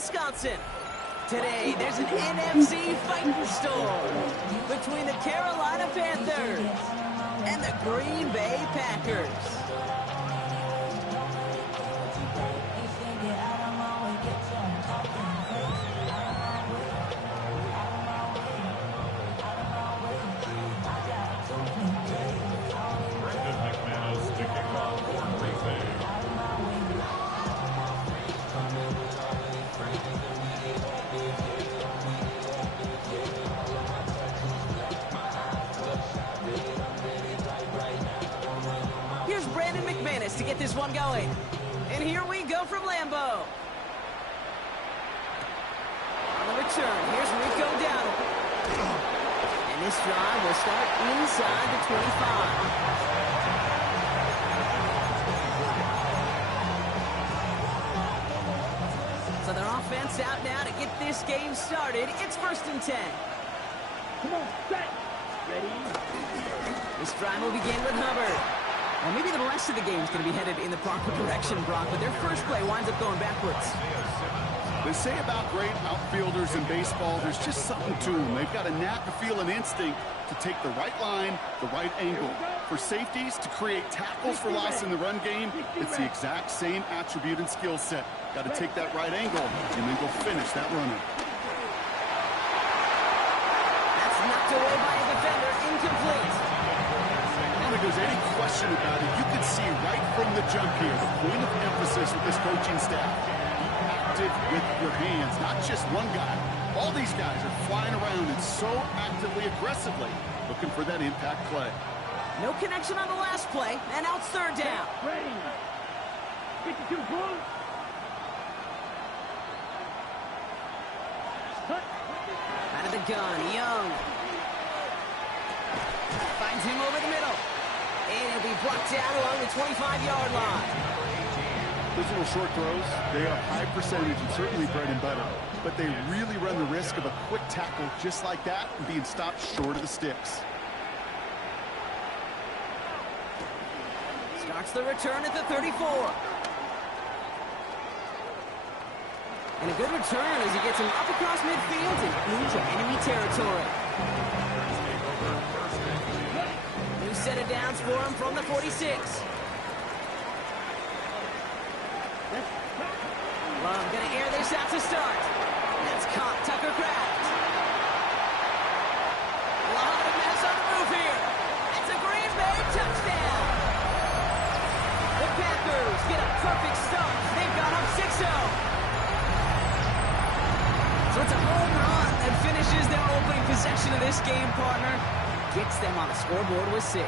Wisconsin. Today, there's an NFC fighting storm between the Carolina Panthers and the Green Bay Packers. To get this one going. And here we go from Lambeau. On the return, here's Rico down. And this drive will start inside the 25. So their offense out now to get this game started. It's 1st and 10. Come on, set. Ready? This drive will begin with Hubbard. Well, maybe the rest of the game is going to be headed in the proper direction, Brock, but their first play winds up going backwards. They say about great outfielders in baseball, there's just something to them. They've got a knack, a feel, an instinct to take the right line, the right angle. For safeties, to create tackles for loss in the run game, it's the exact same attribute and skill set. Got to take that right angle and then go finish that runner. That's knocked away by a defender, incomplete. I don't think there's any question about it. You can see right from the jump here, the point of emphasis with this coaching staff. Be active with your hands, not just one guy. All these guys are flying around and so actively, aggressively looking for that impact play. No connection on the last play, and now it's 3rd down. Ready. 52 close. Out of the gun, Young. Finds him over the middle. And he'll be brought down along the 25-yard line. Those little short throws, they are high percentage and certainly bread and butter. But they really run the risk of a quick tackle just like that and being stopped short of the sticks. Starts the return at the 34. And a good return as he gets him up across midfield and into enemy territory. New set of downs for him from the 46. Love gonna air this out to start. That's caught Tucker Kraft. A lot of mess on the move here. It's a Green Bay touchdown. The Panthers get a perfect start. They've got up 6-0. So it's a home run that finishes their opening possession of this game, partner. Gets them on the scoreboard with 6.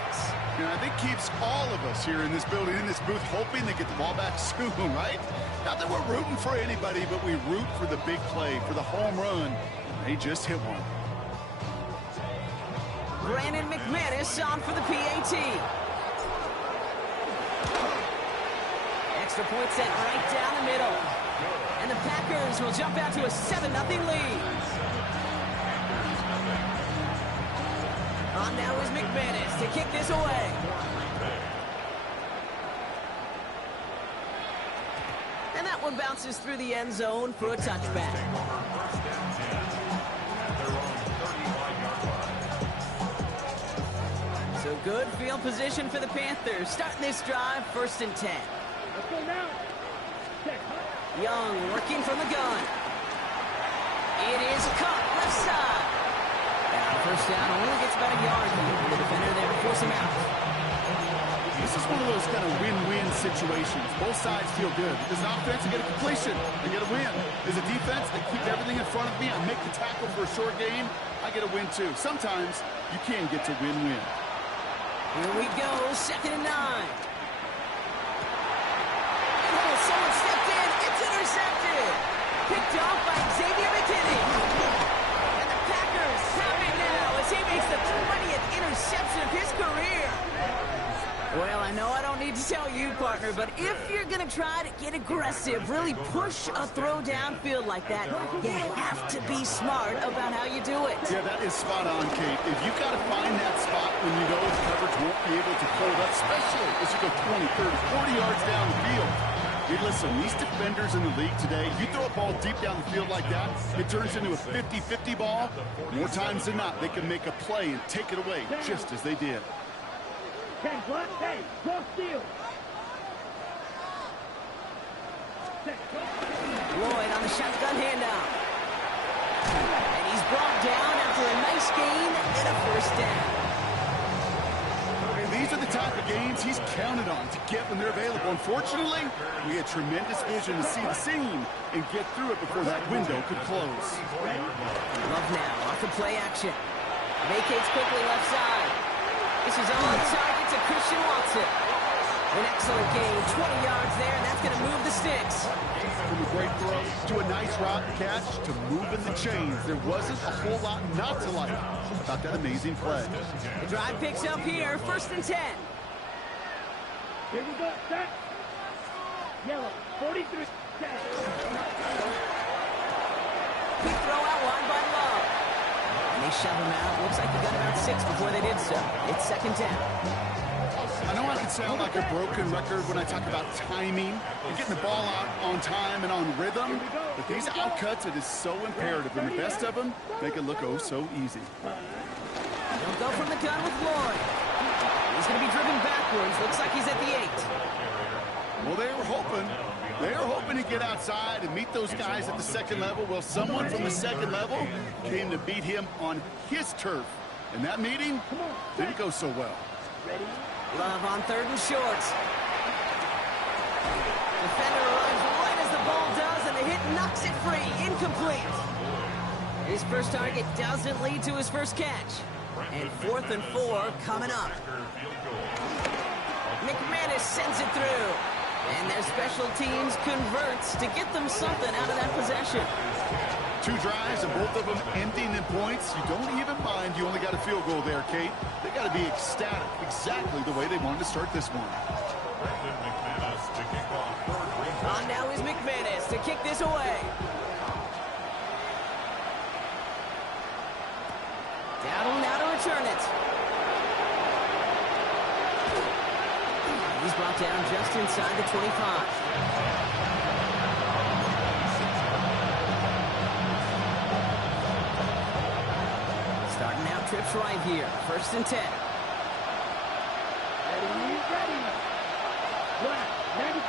You know, I think keeps all of us here in this building, in this booth, hoping they get the ball back soon, right? Not that we're rooting for anybody, but we root for the big play, for the home run. They just hit one. Brandon McManus on for the PAT. Extra point set right down the middle. And the Packers will jump out to a 7-0 lead. On now is McManus to kick this away. And that one bounces through the end zone for a touchback. So good field position for the Panthers. Starting this drive, 1st and 10. Let's go now. Young working from the gun. It is caught left side. And on 1st down, only gets about a yard here. The defender there to force him out. This is one of those kind of win-win situations. Both sides feel good. As an offense, I get a completion. I get a win. As a defense, I keep everything in front of me. I make the tackle for a short game. I get a win, too. Sometimes, you can get to win-win. Here we go, 2nd and 9. Oh, someone stepped in. It's intercepted. Picked off by Xavier McKinney. And the Packers have it now as he makes the 20th interception of his career. Well, I know I don't need to tell you, partner, but if you're going to try to get aggressive, really push a throw downfield like that, you have to be smart about how you do it. Yeah, that is spot on, Kate. If you've got to find that spot when you know the coverage won't be able to pull it up, especially as you go 20, 30, 40 yards down the field, you Hey, listen, these defenders in the league today, you throw a ball deep down the field like that, it turns into a 50-50 ball. More times than not, they can make a play and take it away, just as they did. 10 block, 10, cross field. Lloyd on the shotgun handout. And he's brought down after a nice gain and a first down. And these are the type of games he's counted on to get when they're available. Unfortunately, we had tremendous vision to see the seam and get through it before that window could close. Love now off the play action. Vacates quickly left side. This is on target to Christian Watson. An excellent gain, 20 yards there, and that's going to move the sticks. From a great throw to a nice route catch to moving the chains, there wasn't a whole lot not to like about that amazing play. The drive picks up here, 1st and 10. Here we go, set. Yellow, 43. Set. Quick throw out wide by Love. And they shove him out. Looks like he got about 6 before they did so. It's 2nd down. I know I can sound like a broken record when I talk about timing and getting the ball out on time and on rhythm, but these outcuts, it is so imperative, and the best of them make it look oh so easy. He'll go from the gun with Lloyd. He's going to be driven backwards. Looks like he's at the 8. Well, they were hoping to get outside and meet those guys at the 2nd level. Well, someone from the 2nd level came to beat him on his turf, and that meeting didn't go so well. Ready? Love on 3rd and short. Defender arrives right as the ball does, and the hit knocks it free. Incomplete. His first target doesn't lead to his first catch. And 4th and 4 coming up. McManus sends it through. And their special teams converts to get them something out of that possession. 2 drives, and both of them ending in points. You don't even mind you only got a field goal there, Kate. They got to be ecstatic, exactly the way they wanted to start this one. On now is McManus to kick this away. Dowdle now to return it. He's brought down just inside the 25. Starting out trips right here. 1st and 10. Ready, ready. Black, 95.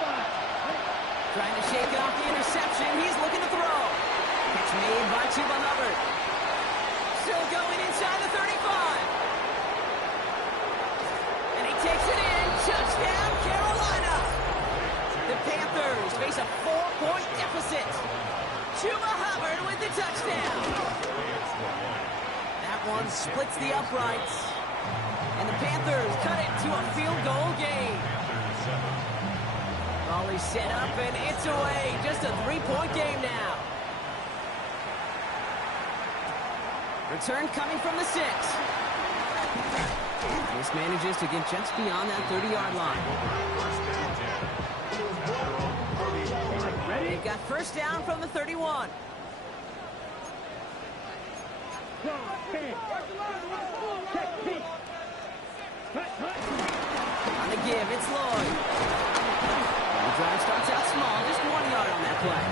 Trying to shake off the interception. He's looking to throw. Catch made by Chuba Hubbard. Still going inside the 35. And he takes it in. Touchdown, Carolina. The Panthers face a 4-point deficit. Chuba Hubbard with the touchdown. That one splits the uprights. And the Panthers cut it to a field goal game. Volley set up, and it's away. Just a 3-point game now. Return coming from the 6. This manages to get just beyond that 30-yard line. They've got 1st down from the 31. On the give, it's Lloyd. The drive starts out small, just 1 yard on that play.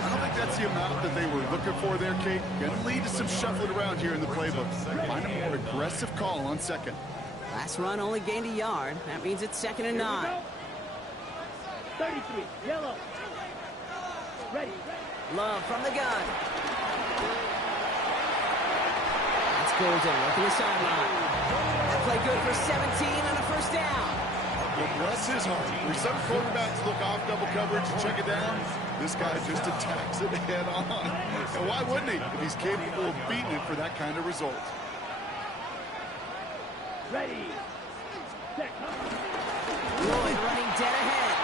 I don't think that's the amount that they were looking for there, Kate. Going to lead to some shuffling around here in the playbook. Find a more aggressive call on 2nd. Last run only gained a yard. That means it's 2nd and 9. 33, yellow. Ready. Love from the gun. That's Golden looking the sideline. That play good for 17 and a 1st down. Well, bless his heart. When some quarterbacks look off double coverage and check it down, this guy just attacks it head on. And why wouldn't he if he's capable of beating it for that kind of result? Ready. Set. Lloyd running dead ahead.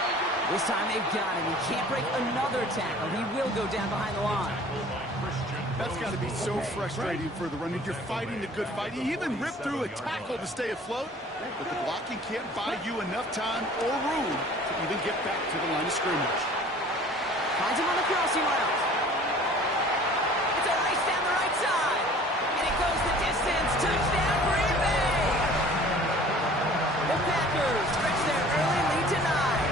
This time they've got him. He can't break another tackle. He will go down behind the line. That's got to be so frustrating for the running. You're fighting the good fight. You even rip through a tackle to stay afloat, but the blocking can't buy you enough time or room to even get back to the line of scrimmage. Finds him on the crossing route. It's a race down the right side. And it goes the distance. Touchdown, Green Bay. The Packers stretch their early lead to 9.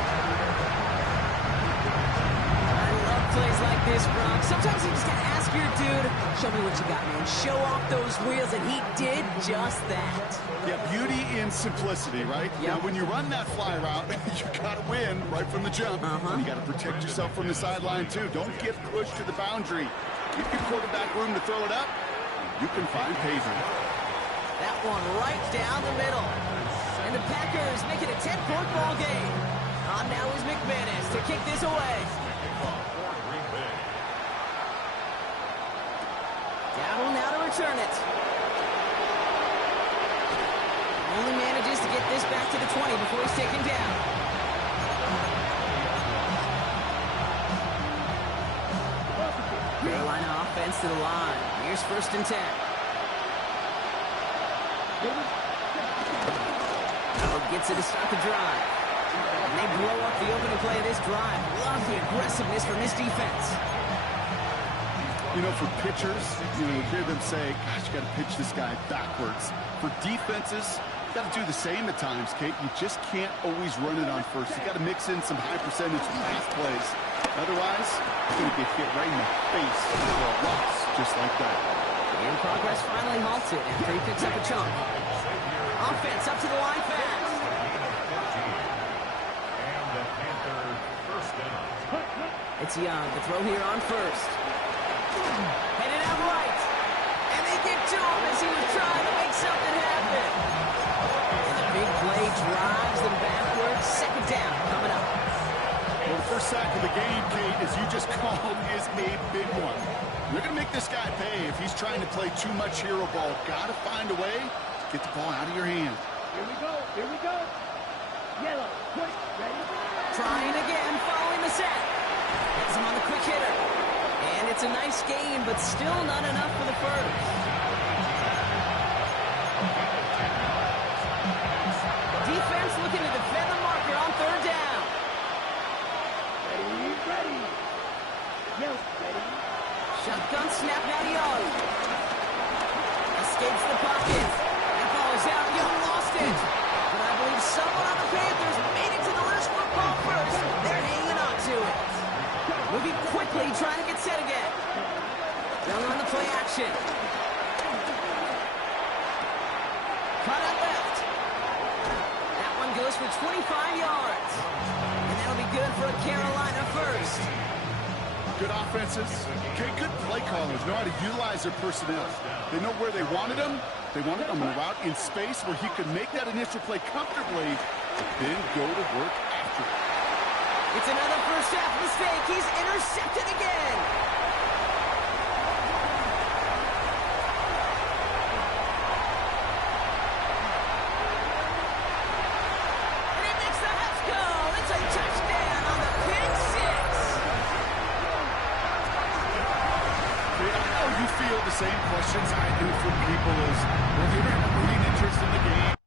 Sometimes you just gotta ask your dude, show me what you got, man. Show off those wheels, and he did just that. Yeah, beauty in simplicity, right? Yep. Now, when you run that fly route, you gotta win right from the jump. And you gotta protect yourself from the sideline, too. Don't get pushed to the boundary. Give your quarterback room to throw it up, you can find pavement. That one right down the middle. And the Packers make it a 10-point ball game. On now is McManus to kick this away. Dowdle now to return it. Only manages to get this back to the 20 before he's taken down. Carolina offense to the line. Here's 1st and 10. Howard gets it to start the drive. And they blow up the opening play of this drive. Love the aggressiveness from this defense. You know, for pitchers, you hear them say, gosh, you got to pitch this guy backwards. For defenses, you got to do the same at times, Kate. You just can't always run it on first. You got to mix in some high percentage pass plays. Otherwise, you're going to get hit right in the face for a loss, just like that. And progress finally halted after he picks up a chunk. Offense up to the line fast. It's Young, the throw here on 1st. Headed out right. And they get to him as he was trying to make something happen. And the big play drives them backwards. 2nd down coming up. Well, the first sack of the game, Kate, as you just called, is a big one. They're going to make this guy pay if he's trying to play too much hero ball. Got to find a way to get the ball out of your hand. Here we go. Here we go. Yellow. Quick. Ready? Trying again, following the set. Gets him on the quick hitter. And it's a nice gain, but still not enough for the first. Defense looking to defend the marker on 3rd down. Ready. Ready. Yellow. Ready. Shotgun snap now to Young. Escapes the pocket. That ball is out. Young lost it. But I believe someone on the Panthers made it to the loose football first. They're hanging on to it. Moving quickly, trying to get set again. Young on the play action. Cut out left. That one goes for 25 yards. And that'll be good for a Carolina first. Good offenses. Okay, good play callers know how to utilize their personnel. They know where they wanted him. They wanted him in a route in space where he could make that initial play comfortably, then go to work after it. It's another first half mistake. He's intercepted again. And it makes the Huts go. It's a touchdown on the pick six. I know you feel the same questions I do from people as, well, you're not losing interest in the game.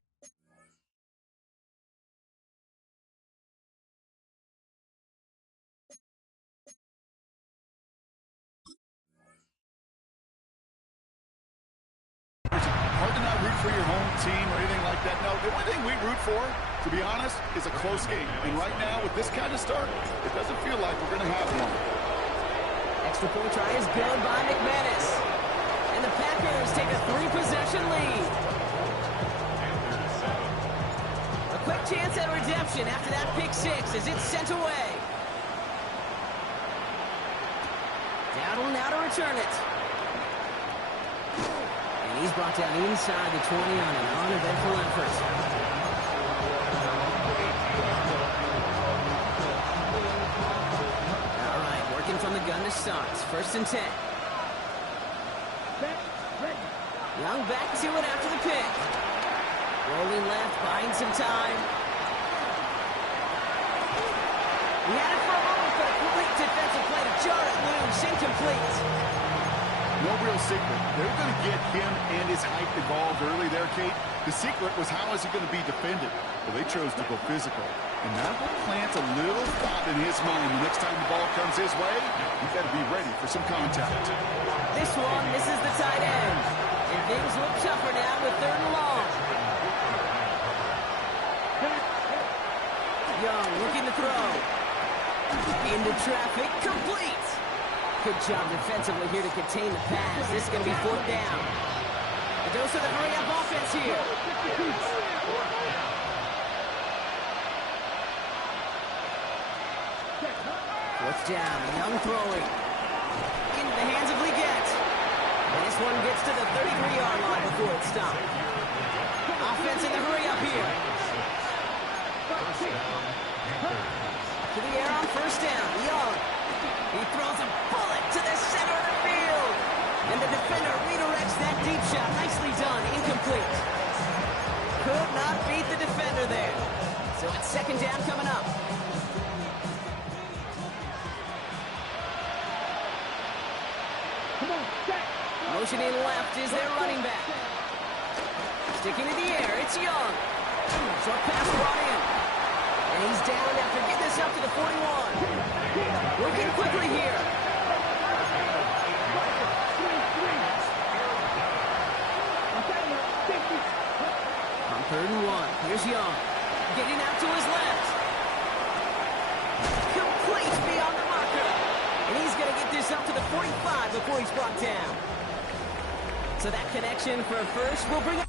Hard to not root for your home team or anything like that. No, the only thing we root for, to be honest, is a close game. And right now, with this kind of start, it doesn't feel like we're going to have one. Extra point try is good by McManus. And the Packers take a 3-possession lead. A quick chance at redemption after that pick six as it's sent away. Dowdle now to return it. And he's brought down inside the 20 on an uneventful effort. All right, working from the gun to start. 1st and 10. Young back to it after the pick. Rolling left, buying some time. He had it for a moment, but a complete defensive play to jar it loose. Incomplete. No real secret. They're going to get him and his height involved early there, Kate. The secret was how is he going to be defended? Well, they chose to go physical. And that will plant a little thought in his mind. The next time the ball comes his way, you got to be ready for some contact. This one misses the tight end. And things look tougher now with 3rd and long. Young looking to throw. Into traffic, complete. Good job defensively here to contain the pass. This is going to be fourth down. A dose of the hurry-up offense here. Fourth down, Young throwing. Into the hands of Leggett. And this one gets to the 33-yard line before it's stopped. Offense in the hurry-up here. To the air on first down, Young. He throws a bullet to the center of the field. And the defender redirects that deep shot. Nicely done, incomplete. Could not beat the defender there. So it's second down coming up. Motioning left is their running back. Sticking to the air, it's Young. Short pass brought in. And he's down after getting this up to the 41. Working quickly here. On 3rd and 1, here's Young. Getting out to his left. Complete beyond the marker. And he's going to get this up to the 45 before he's brought down. So that connection for a first will bring up.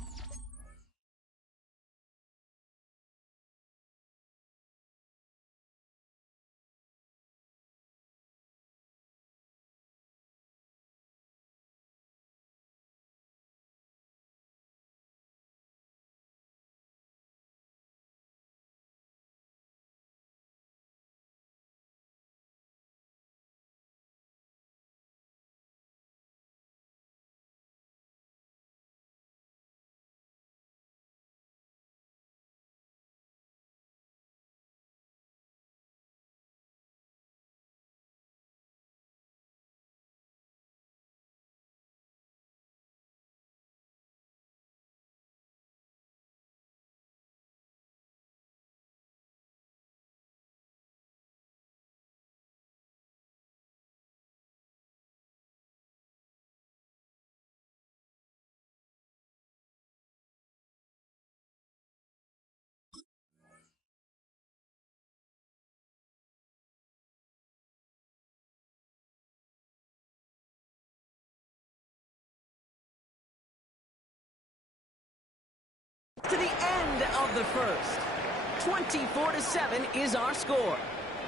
To the end of the first. 24-7 is our score.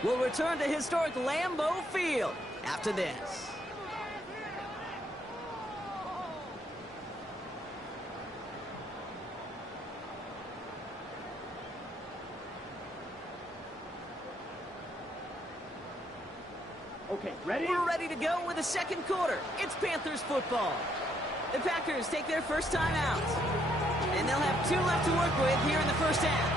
We'll return to historic Lambeau Field after this. Okay, ready? We're ready to go with the second quarter. It's Panthers football. The Packers take their first time out. And they'll have 2 left to work with here in the first half.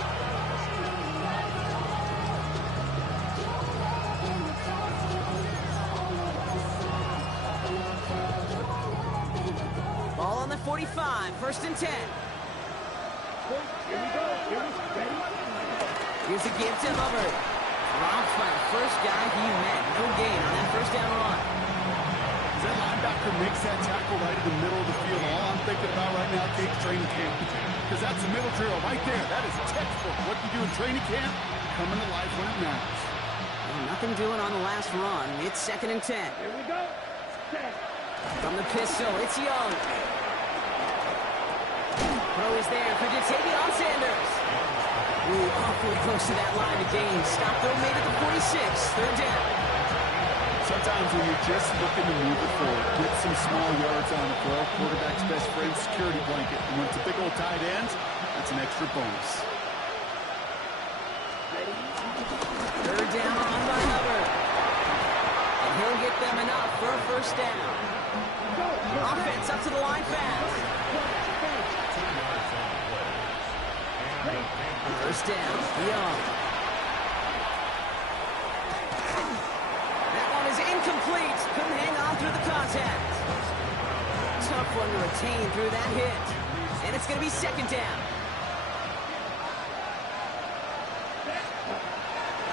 Ball on the 45, 1st and 10. Here we go. Ready? Here's a give to Hubbard. Dropped by the first guy he met. No gain on that first down run. That linebacker makes that tackle right in the middle of the field. All I'm thinking about right now takes training camp. Because that's a middle drill right there. That is textbook. What you do in training camp, coming to life when it matters. Well, nothing doing on the last run. It's 2nd and 10. Here we go. Set. From the pistol, it's Young. Throw is there for Jatavion Sanders. Ooh, awfully close to that line of gain. Stop throw made at the 46. 3rd down. Sometimes when you're just looking to move it forward, get some small yards on the throw, quarterback's best friend, security blanket. And when it's a big old tight end, that's an extra bonus. 3rd down on by Hubbard. And he'll get them enough for a first down. Offense up to the line fast. First down, Young. That one is incomplete. Couldn't hang on through the contact. Tough one to retain through that hit. And it's going to be 2nd down.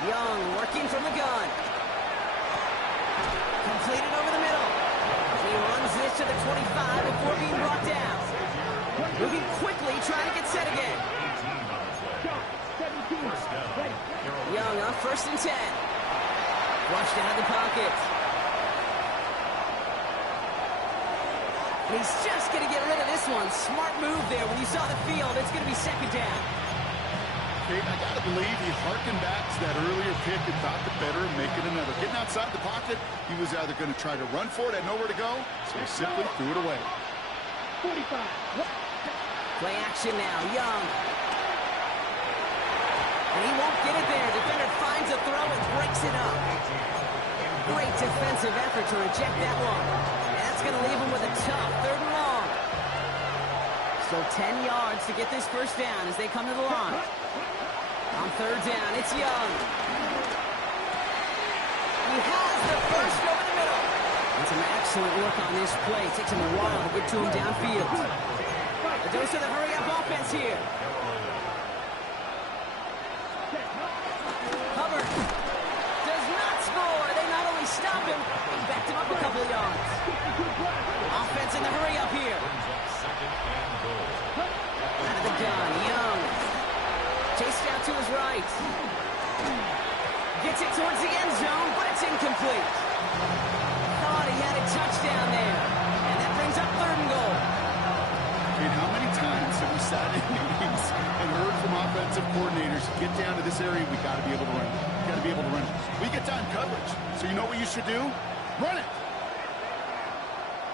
Young working from the gun. Completed over the middle. And he runs this to the 25 before being brought down. Moving quickly, trying to get set again. Young on 1st and 10. Rushed out of the pocket. And he's just going to get rid of this one. Smart move there. When you saw the field, it's going to be second down. Okay, I got to believe he harkened back to that earlier pick and thought the better of making another. Getting outside the pocket, he was either going to try to run for it, had nowhere to go, so he simply threw it away. 45. Play action now, Young. And he won't get it there. Defender finds a throw and breaks it up. Great defensive effort to reject that one. And that's going to leave him with a tough 3rd and long. Still 10 yards to get this first down as they come to the line. On 3rd down, it's Young. He has the first over the middle. And some excellent work on this play. It takes him a while to get to him downfield. A dose of the hurry-up offense here. Hubbard does not score. They not only stop him, they backed him up a couple of yards. Offense in the hurry-up here. Out of the gun, Young. Chased out to his right. Gets it towards the end zone, but it's incomplete. Thought he had a touchdown there. And that brings up 3rd and goal. And how many times have we sat in meetings and heard from offensive coordinators, get down to this area, we got to be able to run it. We got to be able to run it. We get time coverage. So you know what you should do? Run it.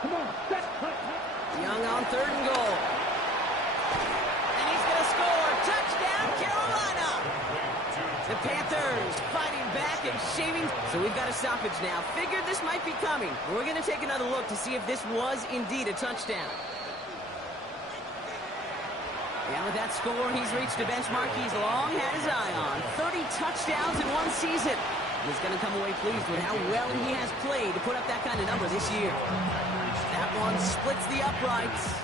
Come on. Young on 3rd and goal. And he's going to score. Touchdown, Carolina. The Panthers fighting back and shaving. So we've got a stoppage now. Figured this might be coming. We're going to take another look to see if this was indeed a touchdown. And with that score, he's reached a benchmark he's long had his eye on. 30 touchdowns in one season. He's going to come away pleased with how well he has played to put up that kind of number this year. That one splits the uprights.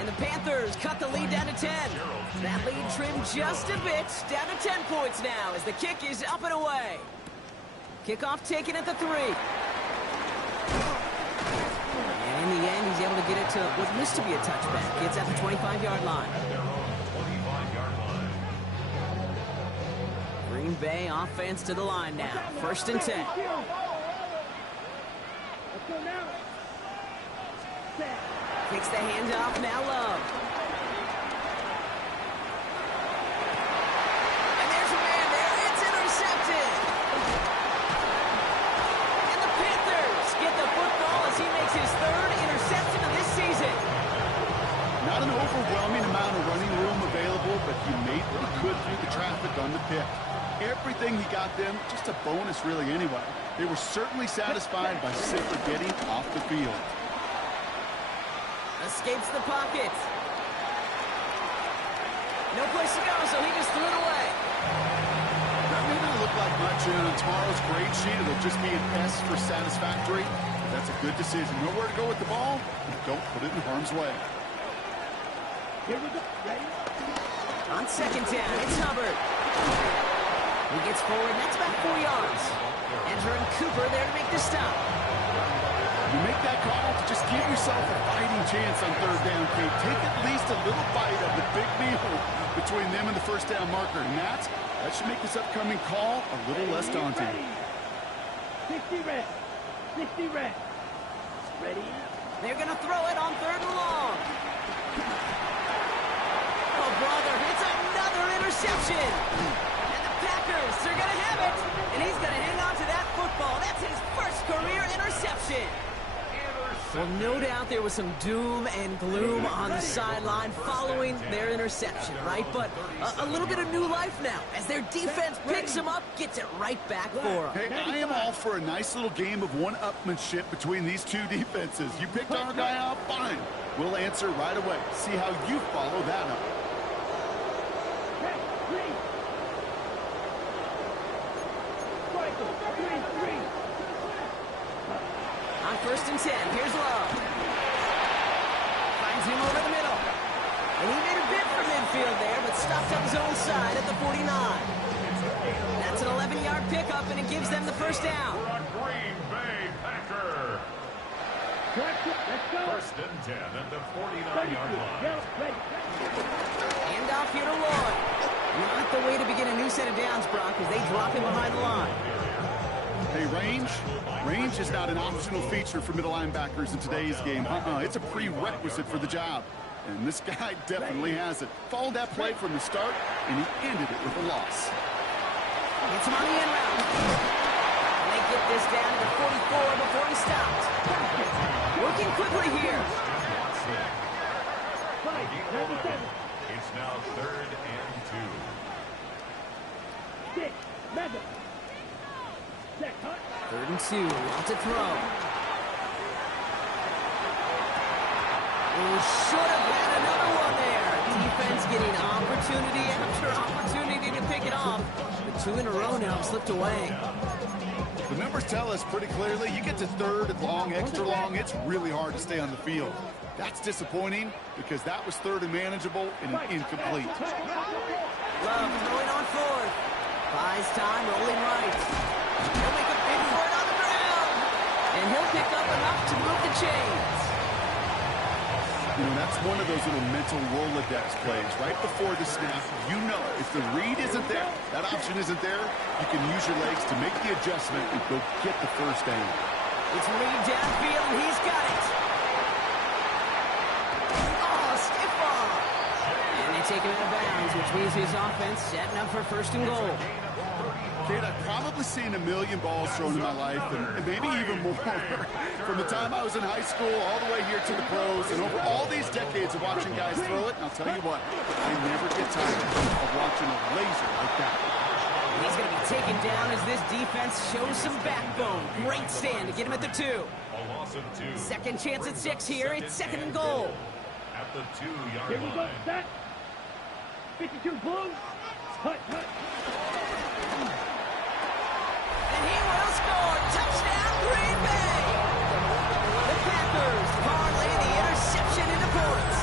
And the Panthers cut the lead down to 10. That lead trimmed just a bit, down to 10 points now as the kick is up and away. Kickoff taken at the 3. And in the end, he's able to get it to what used to be a touchback. Gets at the 25-yard line. Green Bay offense to the line now. 1st and 10. Let's go now. Takes the handoff, now Love. And there's a man there, it's intercepted. And the Panthers get the football as he makes his 3rd interception of this season. Not an overwhelming amount of running room available, but he made what he could through the traffic on the pick. Everything he got them, just a bonus really anyway. They were certainly satisfied by simply getting off the field. Escapes the pocket. No place to go, so he just threw it away. That may not look like much on tomorrow's grade sheet. It'll just be an S for satisfactory. That's a good decision. Nowhere to go with the ball. Don't put it in harm's way. Here we go. Ready? On 2nd down, it's Hubbard. He gets forward, that's about 4 yards. Entering Cooper there to make the stop. You make that call to just give yourself a fighting chance on 3rd down, Kate. Take at least a little bite of the big meal between them and the 1st down marker. And that should make this upcoming call a little less daunting. 60 red. 60 red. Ready? They're going to throw it on 3rd and long. Oh, brother, it's another interception. And the Packers, they're going to have it. And he's going to hang on to that football. That's his first career interception. Well, no doubt there was some doom and gloom on the sideline following their interception, right? But a little bit of new life now as their defense picks him up, gets it right back for him. Hey, I am all for a nice little game of one-upmanship between these two defenses. You picked our guy out, fine. We'll answer right away. See how you follow that up. On 1st and 10, here's Love. Finds him over the middle. And he made a bid for midfield there, but stopped up his own side at the 49. That's an 11-yard pickup, and it gives them the 1st down. For a Green Bay Packer. Let's go. 1st and 10 at the 49-yard line. Handoff here to Lloyd. Not the way to begin a new set of downs, Brock, as they drop him behind the line. Hey, Hey, range is not an optional feature for middle linebackers in today's game. It's a prerequisite for the job. And this guy definitely has it. Followed that play from the start, and he ended it with a loss. Gets him on the end route. And they get this down to 44 before he stopped. Working quickly here. It's now 3rd and 2. 3rd and 2. Want to throw. Should have had another one there. Defense getting opportunity after opportunity to pick it off. The 2 in a row now slipped away. The numbers tell us pretty clearly, you get to 3rd and long, extra long, it's really hard to stay on the field. That's disappointing because that was 3rd and manageable and incomplete. Love throwing on 4th. Buys time, rolling right. He'll make a big for it on the ground. And he'll pick up enough to move the chains. You know, that's one of those little mental Rolodex plays. Right before the snap, you know if the read isn't there, that option isn't there, you can use your legs to make the adjustment and go get the first down. It's Reed downfield, and he's got it. Oh, stiff arm. And they take him out of bounds, which means his offense setting up for 1st and goal. Kid, I've probably seen a million balls thrown in my life, and maybe even more. From the time I was in high school all the way here to the pros, and over all these decades of watching guys throw it, and I'll tell you what, I never get tired of watching a laser like that. He's going to be taken down as this defense shows some backbone. Great stand to get him at the 2. A loss of 2. Second chance at 6 here. It's 2nd and goal. At the 2-yard line. Set. 52 blue. Hut. And he will score. Touchdown, Green Bay. The Packers parlay the interception into points.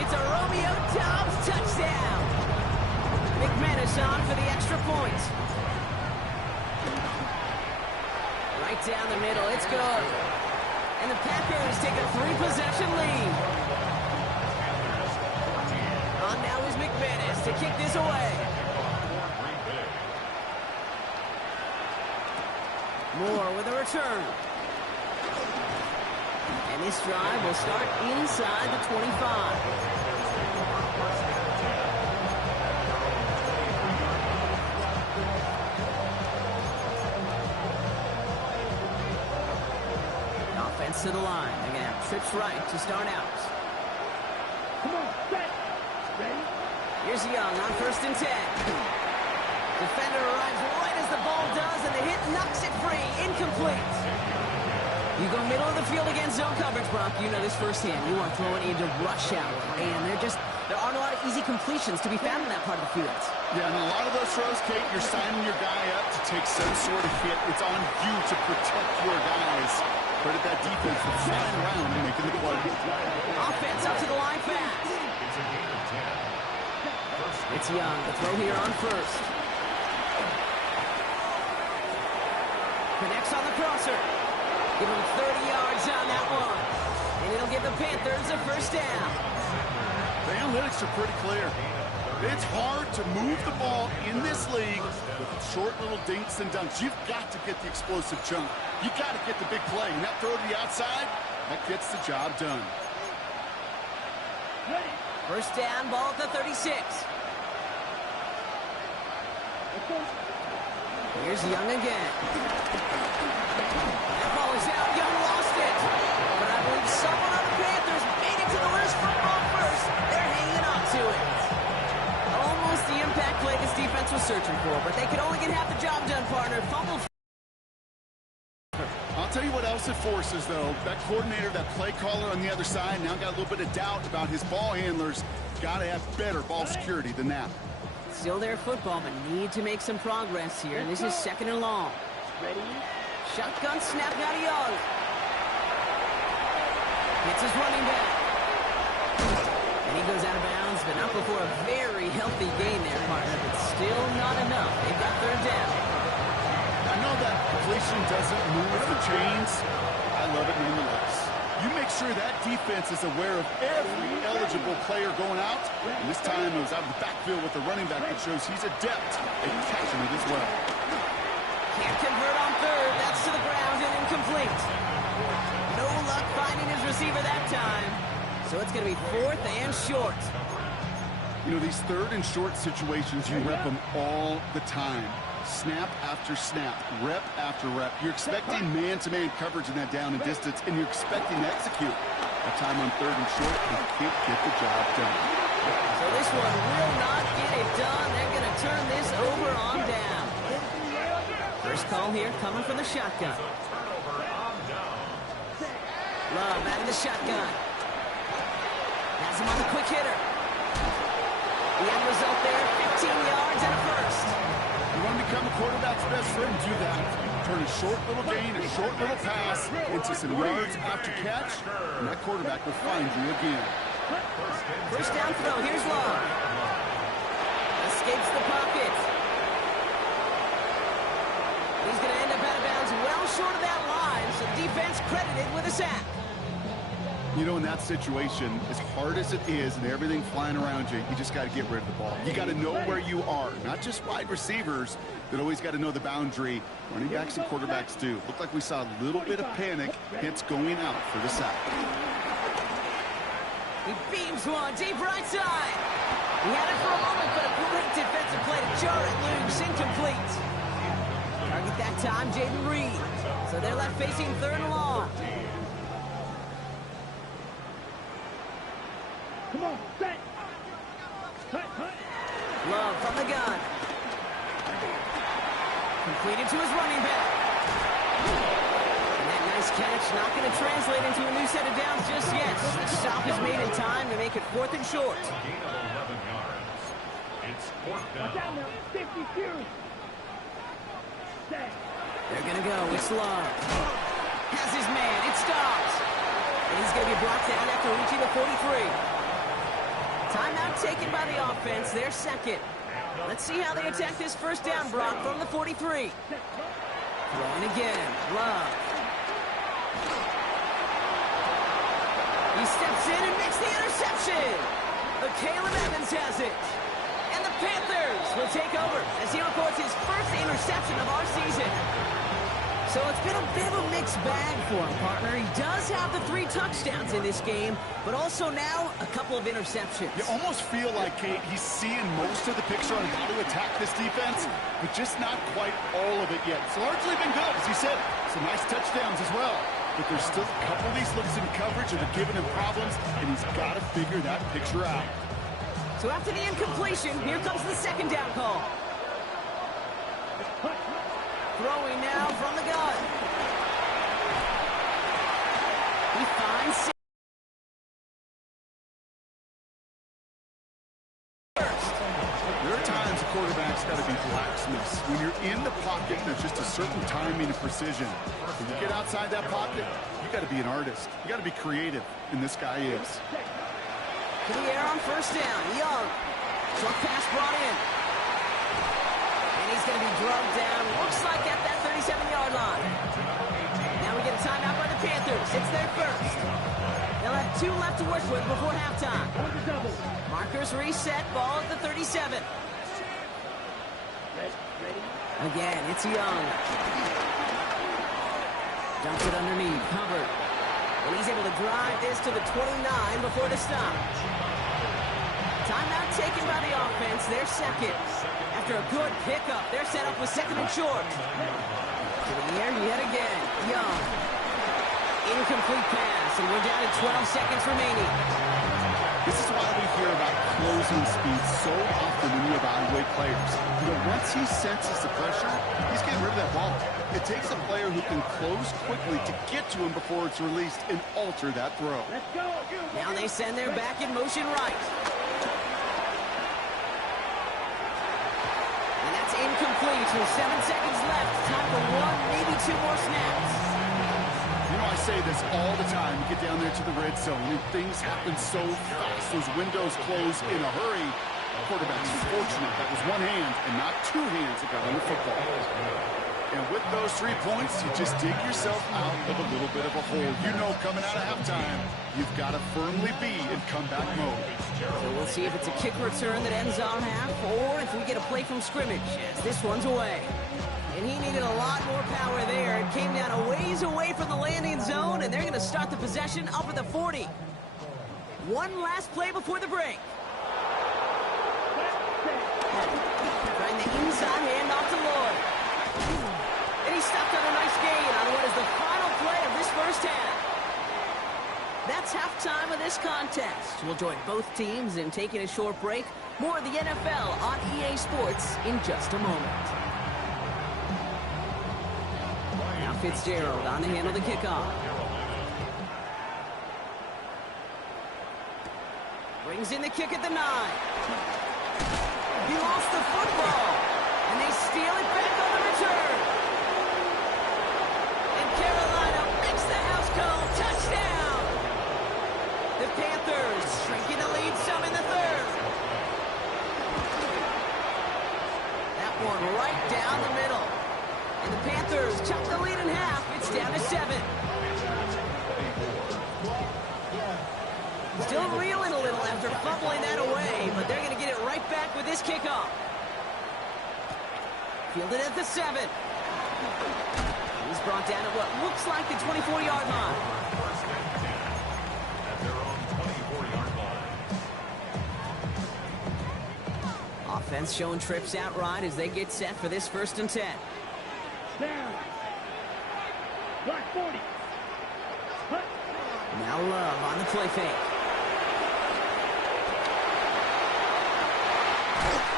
It's a Romeo Doubs touchdown. McManus on for the extra point. Right down the middle. It's good. And the Packers take a 3-possession lead. On now is McManus to kick this away. Moore with a return. And this drive will start inside the 25. Offense to the line. They're going to have trips right to start out. Come on, set. Ready? Here's Young on 1st and 10. Defender arrives right as the ball does, and the hit knocks it free. Incomplete. You go middle of the field against zone coverage, Brock. You know this firsthand. You are throwing into rush hour, and there aren't a lot of easy completions to be found in that part of the field. Yeah, and a lot of those throws, Kate, you're signing your guy up to take some sort of hit. It's on you to protect your guys. Credit that defense for flying around and making the play. Offense up to the line fast. It's a gain of 10. It's Young. The throw here on 1st. Connects on the crosser. Give him 30 yards on that one. And it'll give the Panthers a 1st down. The analytics are pretty clear. It's hard to move the ball in this league with short little dinks and dunks. You've got to get the explosive chunk. You've got to get the big play. And that throw to the outside, that gets the job done. Ready. 1st down, ball at the 36. Here's Young again. That ball is out. Young lost it. But I believe someone on the Panthers made it to the list from ball 1st. They're hanging on to it. Almost the impact play this defense was searching for, but they could only get half the job done, partner. Fumble. I'll tell you what else it forces, though. That coordinator, that play caller on the other side, now got a little bit of doubt about his ball handlers. Got to have better ball security than that. Still their football, but need to make some progress here. And this is 2nd and long. Ready? Shotgun snap now to Young. Hits his running back. And he goes out of bounds, but not before a very healthy gain there, partner. But still not enough. They've got 3rd down. I know that completion doesn't move the chains. I love it nonetheless. You make sure that defense is aware of every eligible player going out. And this time it was out of the backfield with the running back that shows he's adept at catching it as well. Can't convert on third. That's to the ground and incomplete. No luck finding his receiver that time. So it's going to be 4th and short. You know, these 3rd and short situations, you rep them all the time. Snap after snap, rep after rep. You're expecting man-to-man coverage in that down and distance, and you're expecting to execute. A time on 3rd and short, you can't get the job done. So this one will not get it done. They're going to turn this over on down. First call here coming from the shotgun. Love out of the shotgun. Has him on the quick hitter. The end result there, 15 yards and a first. You want to become a quarterback's best friend, do that. Turn a short little gain, a short little pass into some yards after catch, and that quarterback will find you again. First down throw, here's Love. Escapes the pocket. He's going to end up out of bounds well short of that line, so defense credited with a sack. You know, in that situation, as hard as it is and everything flying around you, you just got to get rid of the ball. You got to know where you are. Not just wide receivers that always got to know the boundary. Running backs and quarterbacks do. Looked like we saw a little bit of panic, hence going out for the sack. He beams one deep right side. He had it for a moment, but a great defensive play to jar it loose. Incomplete. Target that time, Jaden Reed. So they're left facing 3rd and long. Come on, set. Love from the gun. Completed to his running back. And that nice catch not going to translate into a new set of downs just yet. The stop is made in time to make it 4th and short. Gain of 11 yards. It's 4th Watch out down. now. 52. Set. They're going to go. It's Love. Has his man. It stops. And he's going to be brought down after reaching the 43. Timeout taken by the offense. Their second. Let's see how they attack this first down, Brock, from the 43. Throwing again. Love. He steps in and makes the interception. But Caleb Evans has it. And the Panthers will take over as he records his first interception of our season. So it's been a bit of a mixed bag for him, partner. He does have the 3 touchdowns in this game, but also now a couple of interceptions. You almost feel like, Kate, he's seeing most of the picture on how to attack this defense, but just not quite all of it yet. It's largely been good, as you said. Some nice touchdowns as well. But there's still a couple of these looks in coverage that are giving him problems, and he's got to figure that picture out. So after the incompletion, here comes the second down call. Throwing now from the gun. He finds first. There are times a quarterback's got to be blacksmiths. When you're in the pocket, there's just a certain timing and precision. When you get outside that pocket, you got to be an artist. You got to be creative, and this guy is. To the air on first down. Young. Short pass brought in. And he's going to be drugged down. Looks like at that 37-yard line. Now we get a timeout by the Panthers. It's their first. They'll have 2 left to work with before halftime. Markers reset. Ball at the 37. Again, it's Young. Dumps it underneath. Hubbard. And he's able to drive this to the 29 before the stop. Timeout taken by the offense. Their second. After a good pickup, they're set up with 2nd and short. To the air yet again. Young. Incomplete pass, and we're down to 12 seconds remaining. This is why we hear about closing speed so often when you evaluate players. You know, once he senses the pressure, he's getting rid of that ball. It takes a player who can close quickly to get to him before it's released and alter that throw. Let's go. Now they send their back in motion right. And that's incomplete with 7 seconds left. Time for 1, maybe 2 more snaps. You know, I say this all the time. You get down there to the red zone, and things happen so fast. Those windows close in a hurry. Quarterback's fortunate that was one hand and not 2 hands that got on the football. And with those 3 points, you just dig yourself out of a little bit of a hole. You know, coming out of halftime, you've got to firmly be in comeback mode. So we'll see if it's a kick return that ends on half, or if we get a play from scrimmage, as this one's away. And he needed a lot more power there. It came down a ways away from the landing zone, and they're going to start the possession up at the 40. One last play before the break. Trying the inside handoff to Lloyd. And he stopped on a nice gain on what is the final play of this first half. That's halftime of this contest. We'll join both teams in taking a short break. More of the NFL on EA Sports in just a moment. Now Fitzgerald on the handle of the kickoff. Brings in the kick at the 9. He lost the football, and they steal it back on the return. And Carolina makes the house call. Touchdown! The Panthers shrinking the lead some in the third. That one right down the middle. And the Panthers chop the lead in half. It's down to 7. Still reeling a little after fumbling that away, but they're going to get it right back with this kickoff. Fielded at the 7. He's brought down at what looks like the 24-yard line. First and 10 at their own 24-yard line. Offense showing trips out right as they get set for this 1st and 10. Down. Block 40. Hut. Now Love on the play fake.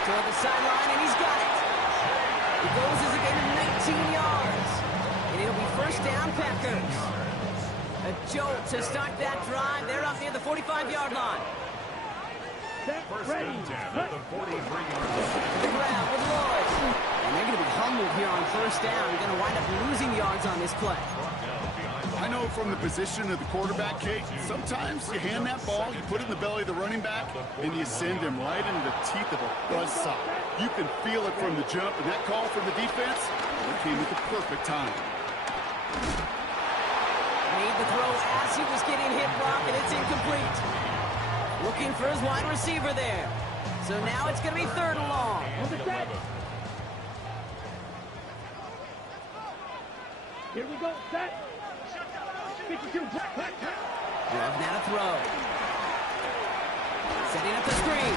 Toward the sideline, and he's got it. He goes as a gain of 19 yards. And it'll be first down, Packers. A jolt to start that drive. They're up near the 45-yard line. Set. First Ready. and 10 Hut. at the 43-yard line. The grab with Lloyd. And they're going to be humbled here on first down. They're going to wind up losing yards on this play. I know from the position of the quarterback, Kate, sometimes you hand that ball, you put it in the belly of the running back, and you send him right into the teeth of a buzzsaw. You can feel it from the jump, and that call from the defense, it came at the perfect time. Made the throw as he was getting hit, Brock, and it's incomplete. Looking for his wide receiver there. So now it's going to be 3rd and long. On the set. Here we go. Set. 52. Hut. Love now to throw. Setting up the screen.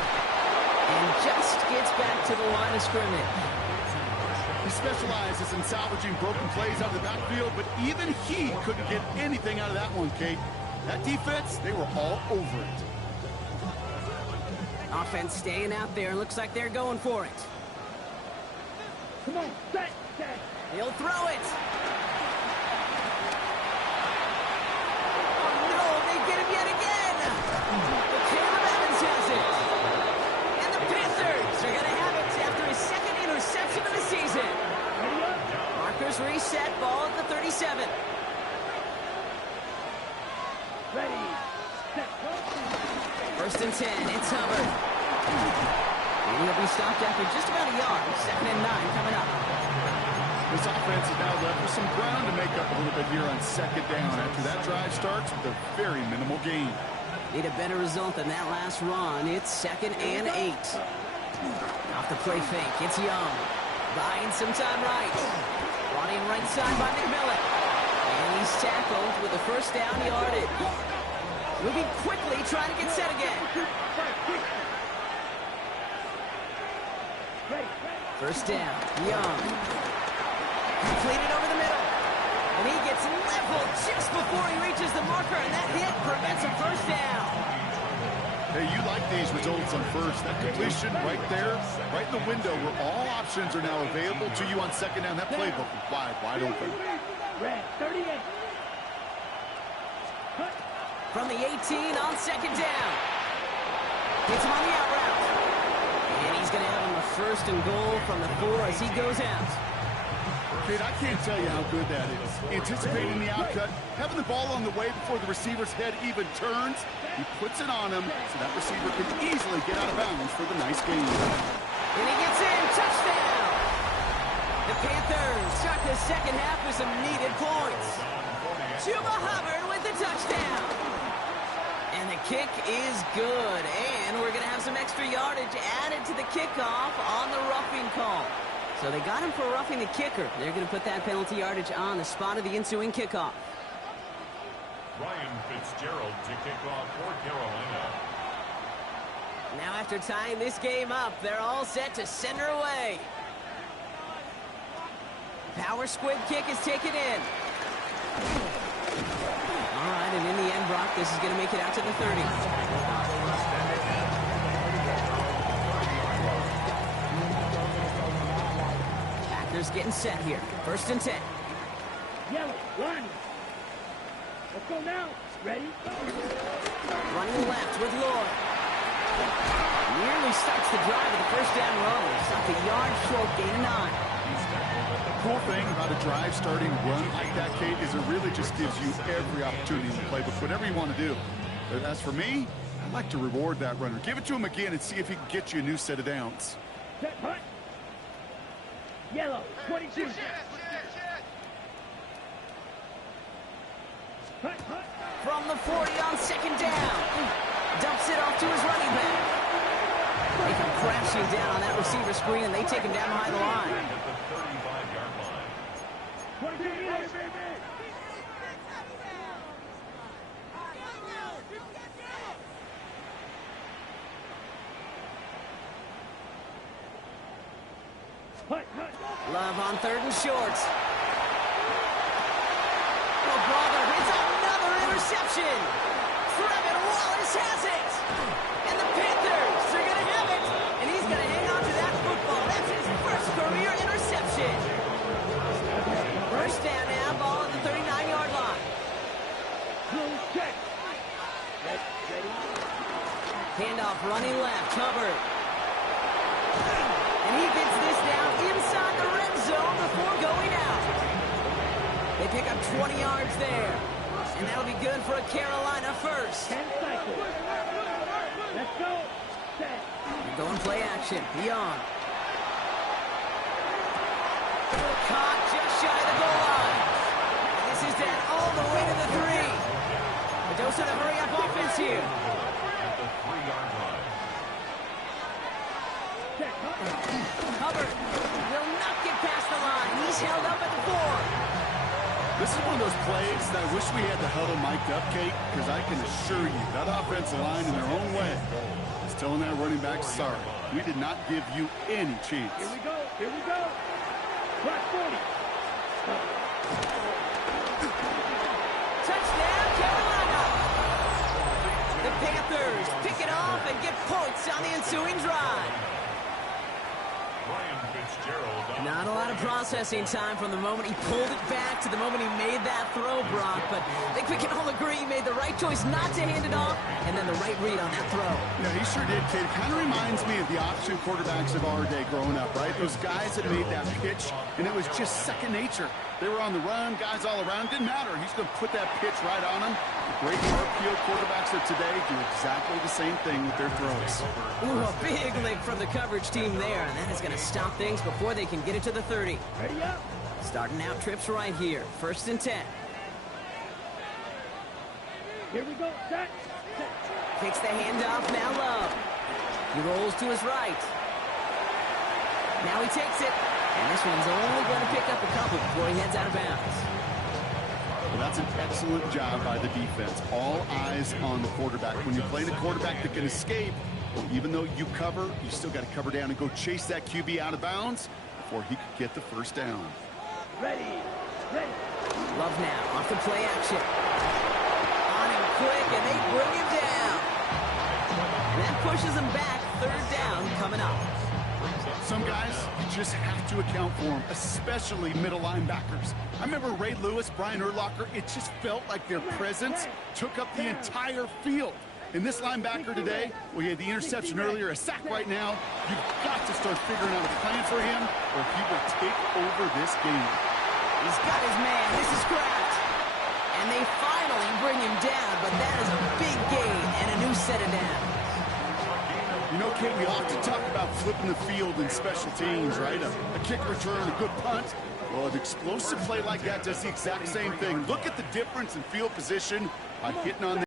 And just gets back to the line of scrimmage. He specializes in salvaging broken plays out of the backfield, but even he couldn't get anything out of that one, Kate. That defense, they were all over it. Offense staying out there. Looks like they're going for it. Come on. Set. Set. He'll throw it. Oh, no. They get him yet again. But Caleb Evans has it. And the Panthers are going to have it after his 2nd interception of the season. Ready up. Markers reset. Ball at the 37. Ready. Set. First and 10. It's Hubbard. And he'll be stopped after just about a yard. 2nd and 9 coming up. This offense is now left with some ground to make up a little bit here on 2nd down after that drive starts with a very minimal gain. Need a better result than that last run. It's 2nd and 8. Off the play fake. It's Young. Buying some time right. Brought in right side by McMillan. And he's tackled with a first down yardage. Moving quickly, trying to get set again. Ready. First down. Young. Completed over the middle. And he gets leveled just before he reaches the marker, and that hit prevents a first down. Hey, you like these results on first. That completion right there, right in the window where all options are now available to you on 2nd down. That playbook is wide open. Red. 38. Hut. From the 18 on 2nd down. Gets him on the out route. And he's going to have him a 1st and goal from the 4 as he goes out. Kate, I can't tell you how good that is. Anticipating the outcut, having the ball on the way before the receiver's head even turns, he puts it on him so that receiver can easily get out of bounds for the nice gain. And he gets in. Touchdown! The Panthers start the 2nd half with some needed points. Chuba Hubbard with the touchdown. And the kick is good. And we're going to have some extra yardage added to the kickoff on the roughing call. So So they got him for roughing the kicker. They're going to put that penalty yardage on the spot of the ensuing kickoff. Ryan Fitzgerald to kick off for Carolina. Now after tying this game up, they're all set to send her away. Power squib kick is taken in. All right, and in the end, Brock, this is going to make it out to the 30. Packers getting set here. 1st and 10. Yellow, line. Let's go now. Ready? Running left with Lloyd. Nearly starts the drive with the first down run. Stopped a yard short, gain of 9. The cool thing about a drive starting run like that, Kate, is it really just gives you every opportunity in the playbook, whatever you want to do. But as for me, I'd like to reward that runner. Give it to him again and see if he can get you a new set of downs. Set, hut. Yellow, 22. Hut, hut. From the 40 on 2nd down. Dumps it off to his running back. They come crashing down on that receiver screen, and they take him down behind the line. At the 35-yard line. 22 meters, baby. Hut, hut. Love on 3rd and short. Oh, brother, it's another interception. Trevin Wallace has it. And the Panthers are going to have it. And he's going to hang on to that football. That's his first career interception. First down now, ball at the 39-yard line. Close check. Ready? Handoff running left, Hubbard. And he gets this down inside the red zone before going out. They pick up 20 yards there. And that'll be good for a Carolina first. 10 cycles. Let's go. Set. Going play action. Young. Caught just shy of the goal line. And this is down all the way to the 3. A dose of the hurry-up offense here. At the 3-yard line. Set. Hubbard will not get past the line. He's held up at the 4. This is one of those plays that I wish we had the huddle mic'd up, Kate, because I can assure you that offensive line in their own way is telling that running back, sorry, we did not give you any chance. Here we go. Here we go. Clock 40. Touchdown, Carolina! The Panthers pick it off and get points on the ensuing drive. Ryan Fitzgerald. Not a lot of processing time from the moment he pulled it back to the moment he made that throw, Brock. But I think we can all agree he made the right choice not to hand it off, and then the right read on that throw. Yeah, he sure did, Kate. Kind of reminds me of the option quarterbacks of our day growing up, right? Those guys that made that pitch, and it was just second nature. They were on the run, guys all around. Didn't matter. He's going to put that pitch right on them. The great RPO quarterbacks of today do exactly the same thing with their throws. Ooh, a big lick from the coverage team there, and that is going to stop things before they can get it to the 30. Ready up. Starting out trips right here. 1st and 10. Here we go. Set. Takes the handoff, now Love. He rolls to his right. Now he takes it. And this one's only going to pick up a couple before he heads out of bounds. Well, that's an excellent job by the defense. All eyes on the quarterback. When you're playing a quarterback that can escape, well, even though you cover, you still got to cover down and go chase that QB out of bounds before he could get the first down. Ready. Love now, off the play action. On him quick, and they bring him down. And that pushes him back. 3rd down coming up. Some guys, you just have to account for them, especially middle linebackers. I remember Ray Lewis, Brian Urlacher, it just felt like their presence took up the entire field. And this linebacker today, well, he had the interception earlier, a sack right now. You've got to start figuring out a plan for him, or he will take over this game. He's got his man. This is Kraft. And they finally bring him down, but that is a big gain and a new set of downs. You know, Kate, we often talk about flipping the field in special teams, right? A kick return, a good punt. Well, an explosive play like that does the exact same thing. Look at the difference in field position by hitting on the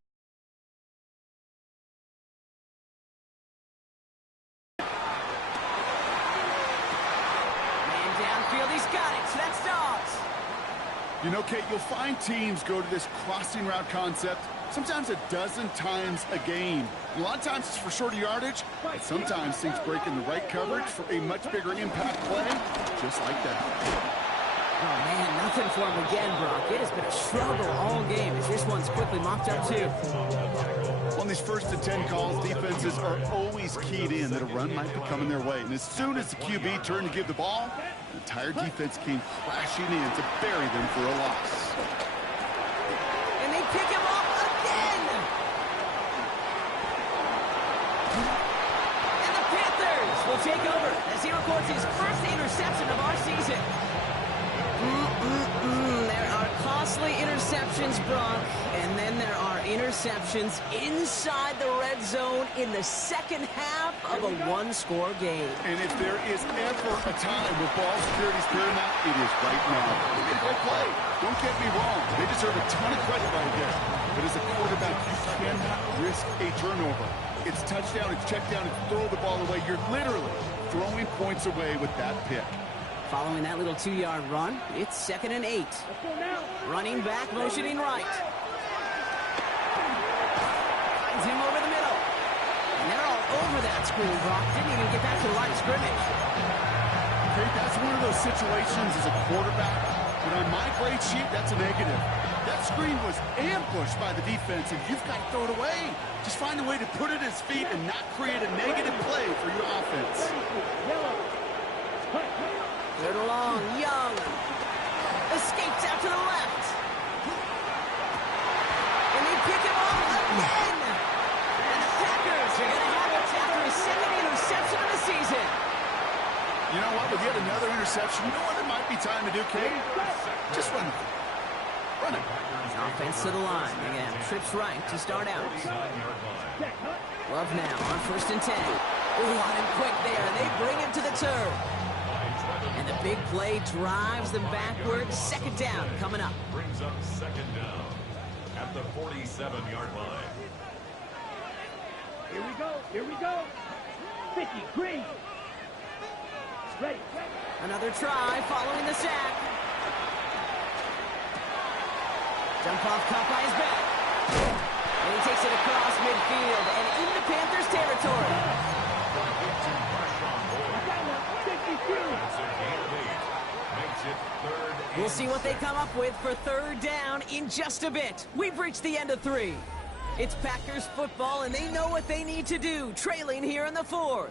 You know, Kate, you'll find teams go to this crossing route concept sometimes a dozen times a game. And a lot of times it's for shorter yardage, but sometimes things break in the right coverage for a much bigger impact play, just like that. Oh, man, nothing for him again, Brock. It has been a struggle all game as this one's quickly mopped up, too. On these 1st and 10 calls, defenses are always keyed in that a run might be coming their way. And as soon as the QB turned to give the ball, the entire defense came crashing in to bury them for a loss. And they pick him up again! And the Panthers will take over as he records his first interception of our season. There are costly interceptions, Brock, and then there are interceptions inside the red zone in the second half of a one-score game. And if there is ever a time where ball security is paramount, it is right now. They made a great play. Don't get me wrong. They deserve a ton of credit right there. But as a quarterback, you cannot risk a turnover. It's touchdown, it's check down, it's throw the ball away. You're literally throwing points away with that pick. Following that little 2-yard run, it's 2nd and 8. Running back, motioning right. Finds him over the middle. And they're all over that screen, Brock. Didn't even get back to the line of scrimmage. Okay, that's one of those situations as a quarterback, but on my grade sheet, that's a negative. That screen was ambushed by the defense, and you've got to throw it away. Just find a way to put it at his feet and not create a negative play for your offense. Third along, Young. Escapes out to the left. And they pick him up again. And the Packers are going to have it after his 2nd interception of the season. You know what? With yet another interception, you know what it might be time to do, Kate? Just run it. Run it. Offense to the line. They're going to have trips right to start out. Love now on 1st and 10. Oh, and quick there. They bring him to the turf. And the big play drives them backwards. 2nd down coming up. Brings up 2nd down at the 47-yard line. Here we go. Here we go. 50, green. Ready. Another try following the sack. Jump off caught by his back. And he takes it across midfield and into Panthers territory. We'll see what they come up with for 3rd down in just a bit. We've reached the end of 3. It's Packers football, and they know what they need to do, trailing here in the 4th.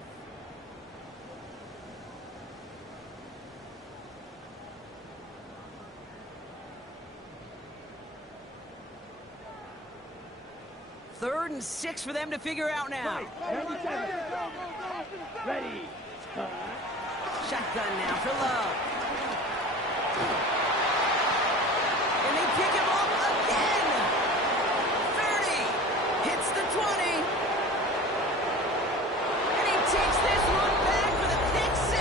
Third and 6 for them to figure out now. Ready. Shotgun now for Love. And they pick him up again. 30. Hits the 20. And he takes this one back for the pick 6.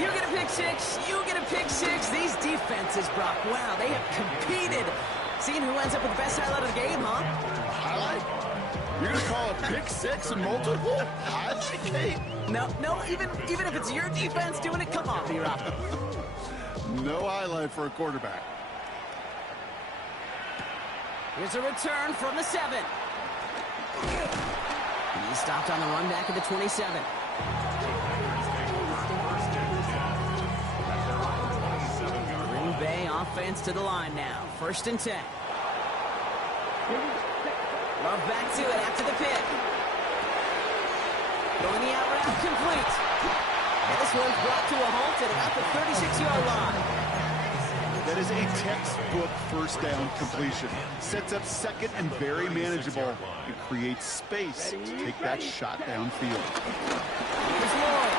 You get a pick 6. You get a pick 6. These defenses, Brock, wow, they have competed. Seeing who ends up with the best highlight of the game, huh? Highlight? You're going to call a pick 6 a multiple highlight, Kate? No, even if it's your defense doing it, come on, B-Rob. No highlight for a quarterback. Here's a return from the 7. He stopped on the run back at the 27. Green Bay offense to the line now. 1st and 10. Love back to it after the pick. Going the out route complete. And this one's brought to a halt at about the 36-yard line. That is a textbook 1st down completion. Sets up 2nd and very manageable. It creates space to take that shot downfield. Here's Lloyd.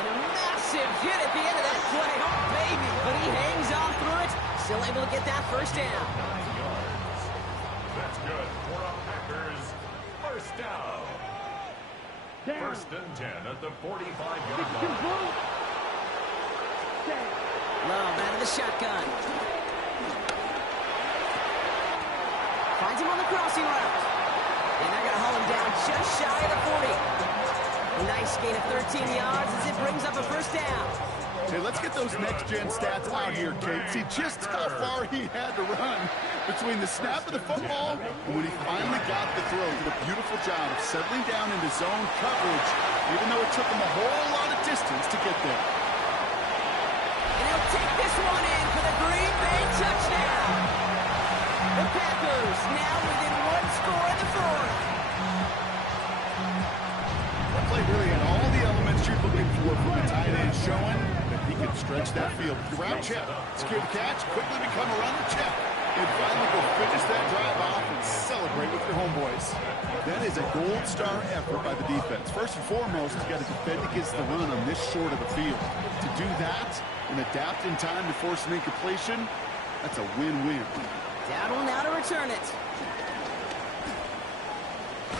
And a massive hit at the end of that play. Oh, baby. But he hangs on through it. Still able to get that 1st down. That's good for a Packers 1st down. 1st and 10 at the 45-yard line. Love out of the shotgun. Finds him on the crossing route. And they're going to haul him down just shy of the 40. A nice gain of 13 yards as it brings up a 1st down. Hey, let's get those next-gen stats out here, Kate. See just how far he had to run between the snap of the football and when he finally got the throw. Did a beautiful job of settling down into zone coverage, even though it took him a whole lot of distance to get there. And he'll take this one in for the Green Bay touchdown. The Packers now within one score in the fourth. That play really had all the elements you're looking for from a tight end, showing that he can stretch that field. Route check, secure the catch, quickly become a runner check, and finally go finish that drive off and celebrate with your homeboys. That is a gold star effort by the defense. First and foremost, you got to defend against the run on this short of a field. To do that and adapt in time to force an incompletion, that's a win-win. Dowdle now to return it.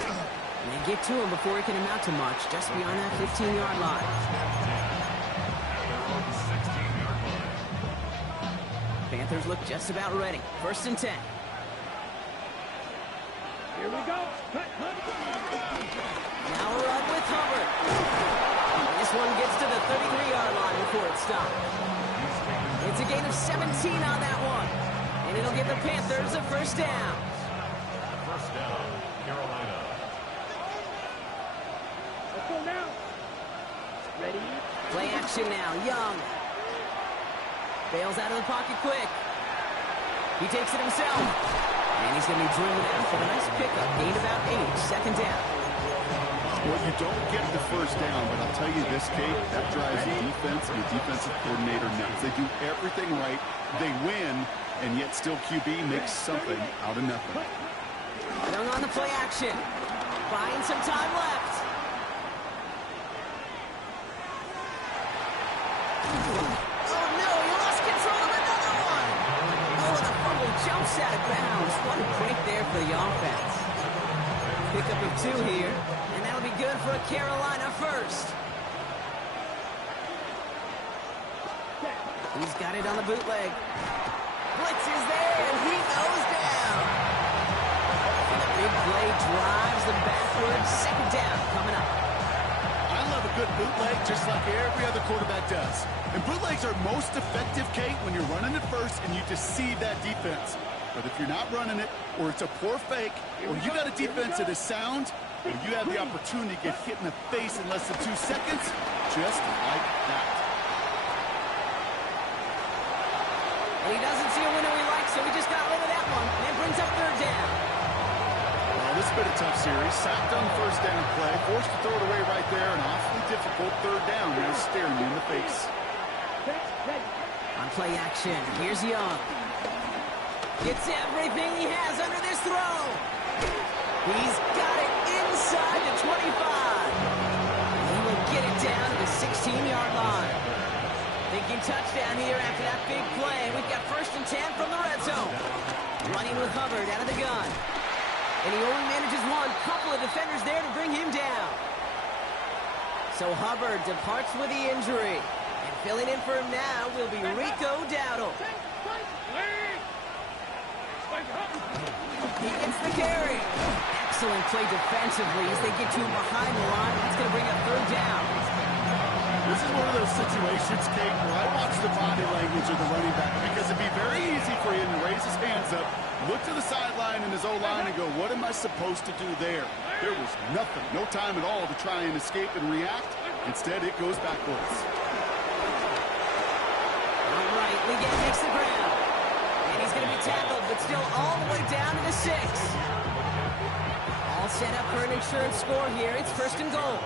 And they get to him before he can amount to much, just beyond that 15-yard line. Panthers look just about ready. 1st and 10. Here we go. Now a run with Hubbard. And this one gets to the 33-yard line before it stops. It's a gain of 17 on that one. And it'll give the Panthers a 1st down. First down, Carolina. Let's go now. Ready? Play action now. Young. Bails out of the pocket quick. He takes it himself. And he's going to be drilled out for a nice pickup. Gained about 8. 2nd down. Well, you don't get the 1st down, but I'll tell you this, Kate, that drives the defense and the defensive coordinator nuts. They do everything right. They win, and yet still QB makes something out of nothing. Young on the play action. Buying some time left. Oh, no, he lost control of another one. Oh, the fumble jumps out of bounds. What a break there for the offense. Pickup of 2 here, and that'll be good for a Carolina 1st. He's got it on the bootleg. Blitz is there, and he goes down. And the big play drives them backwards. 2nd down coming up. I love a good bootleg just like every other quarterback does. And bootlegs are most effective, Kate, when you're running it first and you deceive that defense. But if you're not running it, or it's a poor fake, or you got a defense that is sound, or you have the opportunity to get hit in the face in less than 2 seconds, just like that. And he doesn't see a winner he likes, so he just got rid of that one. And it brings up 3rd down. Well, this has been a tough series. Sacked on the 1st down play, forced to throw it away right there, an awfully difficult 3rd down now staring you in the face. On play action, here's Young. Gets everything he has under this throw. He's got it inside the 25. He will get it down to the 16-yard line. Thinking touchdown here after that big play. We've got 1st and 10 from the red zone. Running with Hubbard out of the gun. And he only manages one. Couple of defenders there to bring him down. So Hubbard departs with the injury. And filling in for him now will be Rico Dowdle. He gets the carry. Excellent play defensively as they get to him behind the line. That's going to bring up 3rd down. This is one of those situations, Kate, where I watch the body language of the running back because it'd be very easy for him to raise his hands up, look to the sideline in his O-line and go, what am I supposed to do there? There was nothing, no time at all to try and escape and react. Instead, it goes backwards. All right, Liggett makes the ground. And he's going to be tackled, but still all the way down to the 6. All set up for an insurance score here. It's 1st and goal.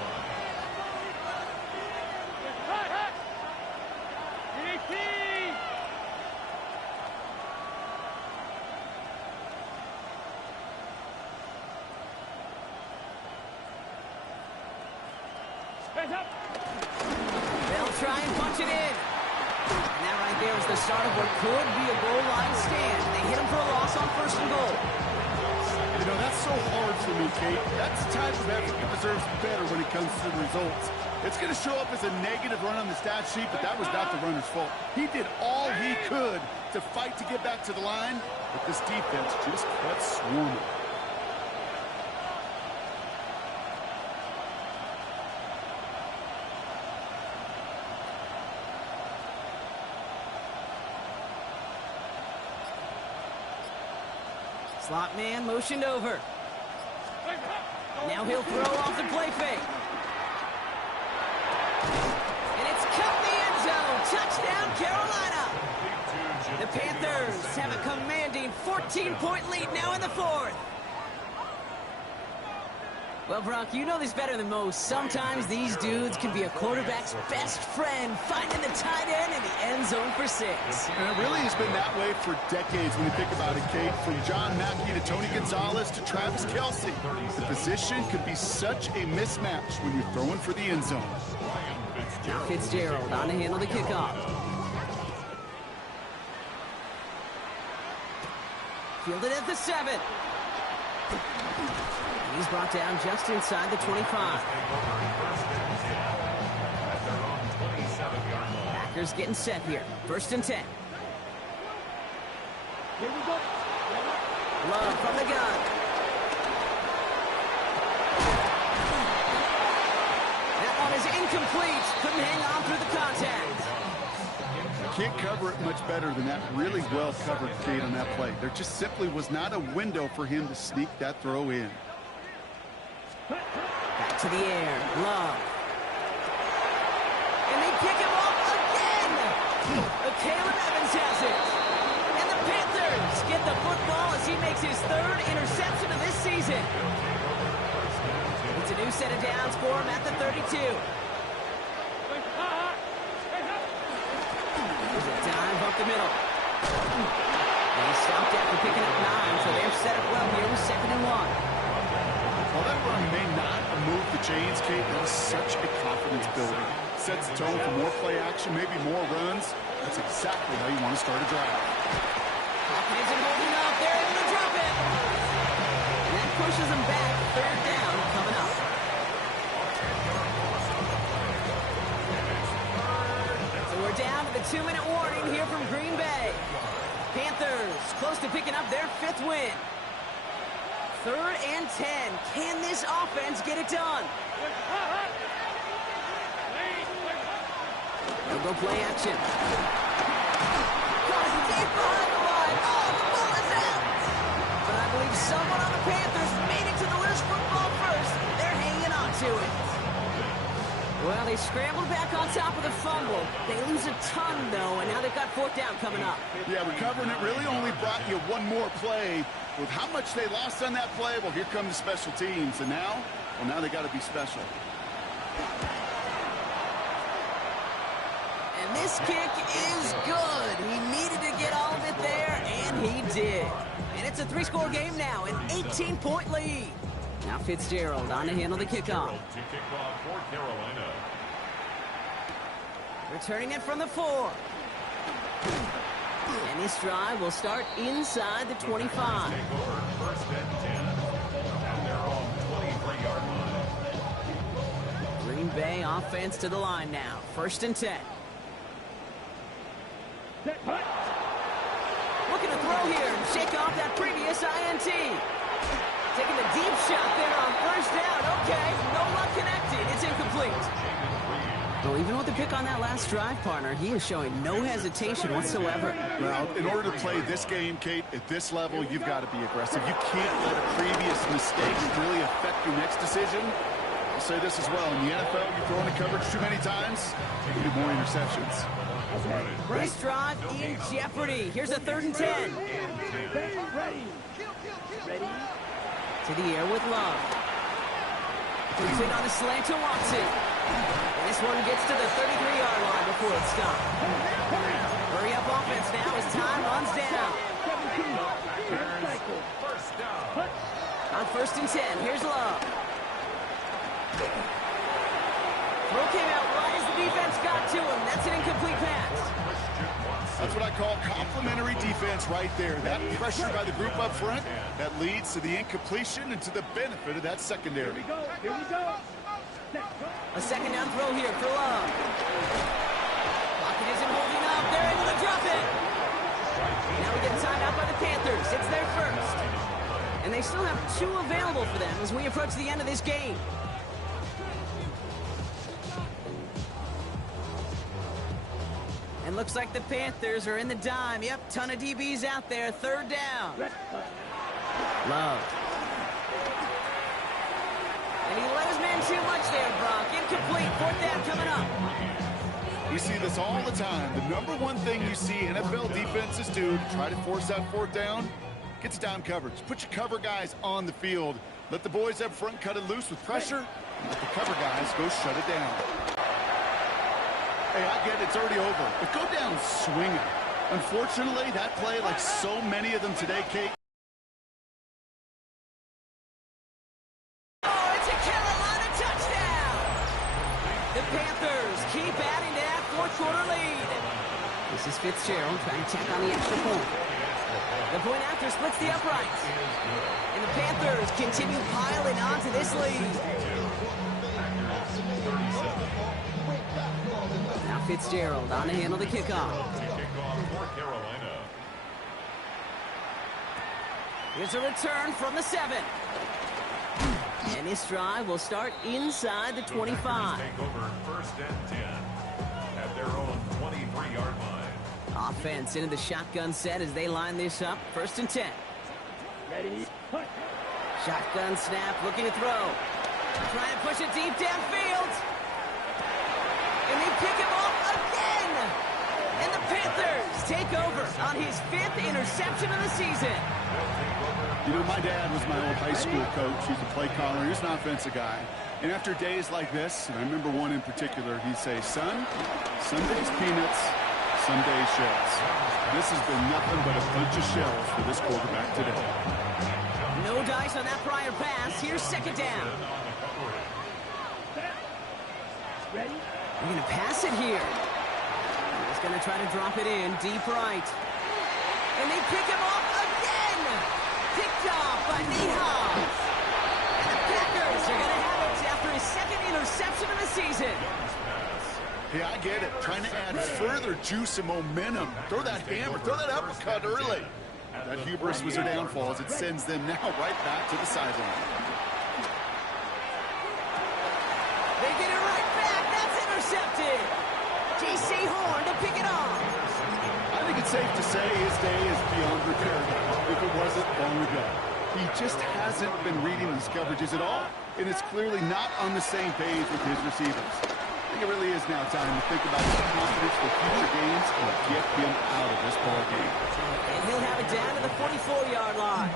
They'll try and punch it in. And that right there is the start of what could be a goal line stand. They hit him for a loss on 1st and goal. You know, that's so hard for me, Kate. That's the type of effort that deserves better when it comes to the results. It's going to show up as a negative run on the stat sheet, but that was not the runner's fault. He did all he could to fight to get back to the line, but this defense just kept swarming. Slot man motioned over. Now he'll throw off the play fake. And it's cut in the end zone. Touchdown, Carolina. The Panthers have a commanding 14-point lead now in the fourth. Well, Brock, you know this better than most. Sometimes these dudes can be a quarterback's best friend, finding the tight end in the end zone for 6. And it really has been that way for decades when you think about it, Kate. From John Mackey to Tony Gonzalez to Travis Kelce. The position could be such a mismatch when you're throwing for the end zone. Now Fitzgerald on to handle the kickoff. Fielded at the 7. He's brought down just inside the 25. Packers getting set here. 1st and 10. Here we go. Love from the gun. That one is incomplete. Couldn't hang on through the contact. Can't cover it much better than that. Really well covered, Kate, on that play. There just simply was not a window for him to sneak that throw in. Back to the air. Love. And they pick him up again. Caleb Evans has it. And the Panthers get the football as he makes his 3rd interception of this season. It's a new set of downs for him at the 32. There's a dive up the middle. And he stopped after picking up 9, so they're set up well here with 2nd and 1. While that run may not have moved the chains, Kate, that was such a confidence builder. Sets the tone for more play action, maybe more runs. That's exactly how you want to start a drive. Hopkins isn't holding up. They're able to drop it. And that pushes them back. 3rd down coming up. So we're down to the 2-minute warning here from Green Bay. Panthers close to picking up their 5th win. 3rd and 10. Can this offense get it done? They'll go play action. Cross deep behind the line. Oh, the ball is out. But I believe someone on the Panthers made it to the loose football first. They're hanging on to it. Well, they scrambled back on top of the fumble. They lose a ton, though, and now they've got 4th down coming up. Yeah, recovering it really only brought you one more play. With how much they lost on that play, well, here come the special teams. And now, well, now they got to be special. And this kick is good. He needed to get all of it there, and he did. And it's a 3-score game now, an 18-point lead. Now Fitzgerald on to handle the kickoff. Returning it from the 4. And this drive will start inside the 25. Green Bay offense to the line now. 1st and 10. Looking to throw here and shake off that previous INT. Taking the deep shot there on 1st down. Okay, no luck connected. It's incomplete. Well, even with the pick on that last drive, partner, he is showing no hesitation whatsoever. Well, in order to play this game, Kate, at this level, you've got to be aggressive. You can't let a previous mistake really affect your next decision. I'll say this as well. In the NFL, you're throwing the coverage too many times, you can do more interceptions. This drive in jeopardy. Here's a 3rd and 10. Ready. To the air with Love. Puts it on a slant to Watson. And this one gets to the 33-yard line before it's stopped. Hurry up offense now as time runs down. On 1st and 10, here's Love. Throw came out right as the defense got to him. That's an incomplete pass. That's what I call complimentary defense right there. That pressure by the group up front, that leads to the incompletion and to the benefit of that secondary. Here we go. A 2nd down throw here for Love. Lockett isn't holding up. They're able to drop it. Now we get tied up by the Panthers. It's their 1st. And they still have 2 available for them as we approach the end of this game. And looks like the Panthers are in the dime. Yep, ton of DBs out there. 3rd down. Love. And he let his man too much there, Brock. Incomplete. Fourth down coming up. You see this all the time. The number one thing you see NFL defenses do to try to force that fourth down, gets down coverage. Put your cover guys on the field. Let the boys up front cut it loose with pressure. And let the cover guys go shut it down. Hey, I get it. It's already over. But go down swinging. Unfortunately, that play, like so many of them today, Kate. Oh, it's a Carolina touchdown! The Panthers keep adding to that fourth-quarter lead. This is Fitzgerald trying to tack on the extra point. The point after splits the uprights. And the Panthers continue piling onto this lead. Now Fitzgerald on to handle the kickoff. Here's a return from the 7. And this drive will start inside the 25. Take over first and 10 at their own 23-yard line. Offense into the shotgun set as they line this up. First and 10. Ready? Shotgun snap, looking to throw. Trying to push it deep downfield. And they pick him off again. And the Panthers take over on his 5th interception of the season. You know, my dad was my old high school coach. He's a play caller. He's an offensive guy. And after days like this, and I remember one in particular, he'd say, son, some days peanuts, some days shells. This has been nothing but a bunch of shells for this quarterback today. No dice on that prior pass. Here's second down. Ready? We're going to pass it here. He's going to try to drop it in deep right. And they pick him off again. Picked off by Nate Hobbs. And the Packers are going to have it after his 2nd interception of the season. Yeah, I get it. Trying to add further juice and momentum. Throw that hammer, throw that uppercut early. That hubris was their downfall as it sends them now right back to the sideline. They get it right back. That's intercepted. J.C. Horn to pick it off. I think it's safe to say his day is beyond repair now, if it wasn't long ago. He just hasn't been reading these coverages at all, and it's clearly not on the same page with his receivers. I think it really is now time to think about his confidence for future games and get him out of this ball game. And he'll have it down to the 44-yard line.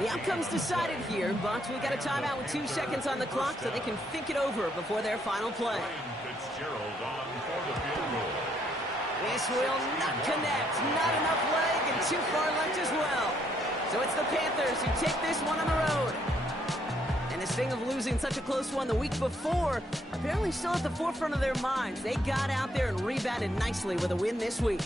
The outcome's decided here, but we got a timeout with 2 seconds on the clock so they can think it over before their final play. Fitzgerald on for the field goal. This will not connect. Not enough leg and too far left as well. So it's the Panthers who take this one on the road. And this thing of losing such a close one the week before, apparently still at the forefront of their minds. They got out there and rebounded nicely with a win this week.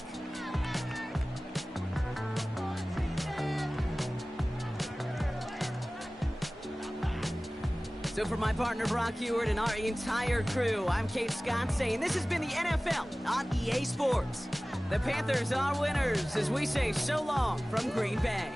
So for my partner Brock Ewart and our entire crew, I'm Kate Scott saying this has been the NFL on EA Sports. The Panthers are winners as we say so long from Green Bay.